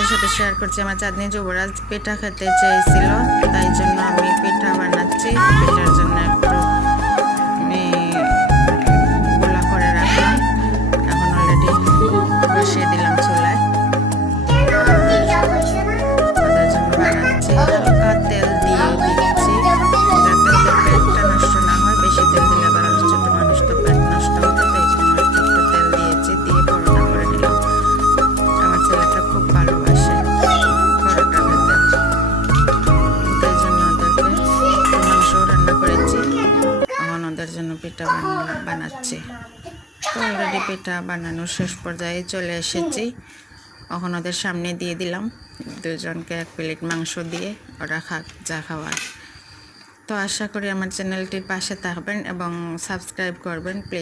আপনাদের সাথে শেয়ার করছি আমার চাঁদনি যুবরাজ পিঠা খেতে চেয়েছিল, তাই জন্য আমি পিঠা বানাচ্ছি। পিঠার জন্য একটু আমি গোলা করে রাখলাম, এখন অলরেডি বসিয়ে দিলাম চুলায়। ওদের জন্য বানাচ্ছি, হালকা তেল দিয়ে দিচ্ছি যাতে ওদের পেটটা নষ্ট না হয়। বেশি তেল দিলে আবার ছোট মানুষ তো পেট নষ্ট হতে, তাই জন্য একটু তেল দিয়েছি, দিয়ে পরোটা করে নিলাম। আমার ছেলেটা খুব ভালোবাসে পরোটা খেতে, তাই জন্য ওদেরকে মাংস রান্না করেছি। এখন ওদের জন্য পিঠা বানাচ্ছি। তো অলরেডি পিঠা বানানোর শেষ পর্যায়ে চলে এসেছি। এখন ওদের সামনে দিয়ে দিলাম, দুজনকে এক প্লেট মাংস দিয়ে ওরা খাক যা খাওয়ার। তো আশা করি আমার চ্যানেলটির পাশে থাকবেন এবং সাবস্ক্রাইব করবেন প্লিজ।